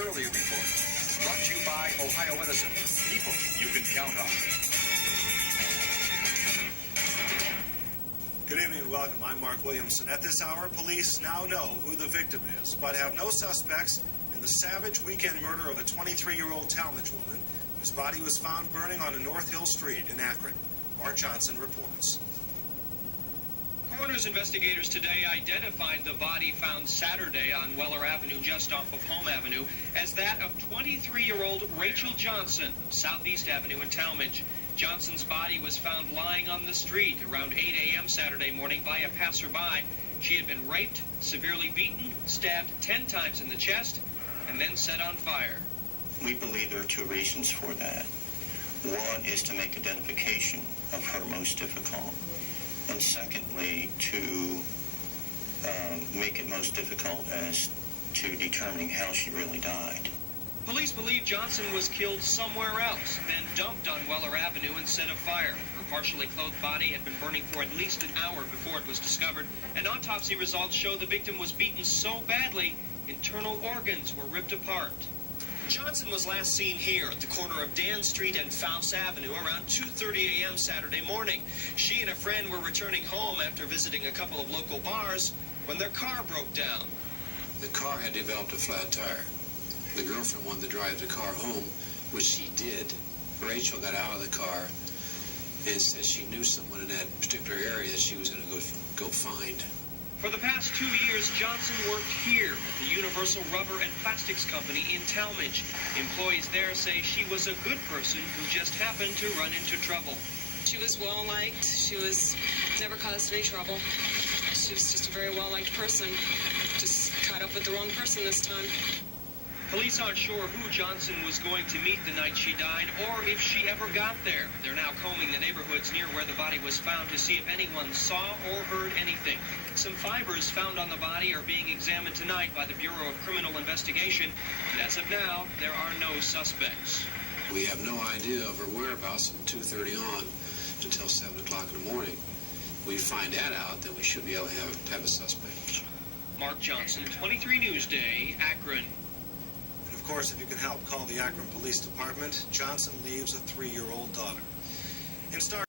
Early report. Brought to you by Ohio Edison. People you can count on. Good evening and welcome. I'm Mark Williamson. At this hour, police now know who the victim is, but have no suspects in the savage weekend murder of a 23-year-old Talmadge woman whose body was found burning on a North Hill Street in Akron. Art Johnson reports. Coroner's investigators today identified the body found Saturday on Weller Avenue just off of Home Avenue as that of 23-year-old Rachel Johnson of Southeast Avenue in Talmadge. Johnson's body was found lying on the street around 8 a.m. Saturday morning by a passerby. She had been raped, severely beaten, stabbed 10 times in the chest, and then set on fire. We believe there are two reasons for that. One is to make identification of her most difficult, and secondly, to make it most difficult as to determining how she really died. Police believe Johnson was killed somewhere else, then dumped on Weller Avenue and set afire. Her partially clothed body had been burning for at least an hour before it was discovered, and autopsy results show the victim was beaten so badly, internal organs were ripped apart. Johnson was last seen here at the corner of Dan Street and Faust Avenue around 2:30 a.m. Saturday morning. She and a friend were returning home after visiting a couple of local bars when their car broke down. The car had developed a flat tire. The girlfriend wanted to drive the car home, which she did. Rachel got out of the car and said she knew someone in that particular area that she was going to go find. For the past 2 years, Johnson worked here at the Universal Rubber and Plastics Company in Talmadge. Employees there say she was a good person who just happened to run into trouble. She was well-liked. She was never caused any trouble. She was just a very well-liked person. Just caught up with the wrong person this time. Police aren't sure who Johnson was going to meet the night she died or if she ever got there. They're now combing the neighborhoods near where the body was found to see if anyone saw or heard anything. Some fibers found on the body are being examined tonight by the Bureau of Criminal Investigation, and as of now, there are no suspects. We have no idea of her whereabouts from 2:30 on until 7 o'clock in the morning. We find that out, then we should be able to have a suspect. Mark Johnson, 23 Newsday, Akron. And of course, if you can help, call the Akron Police Department. Johnson leaves a 3-year-old daughter. In Star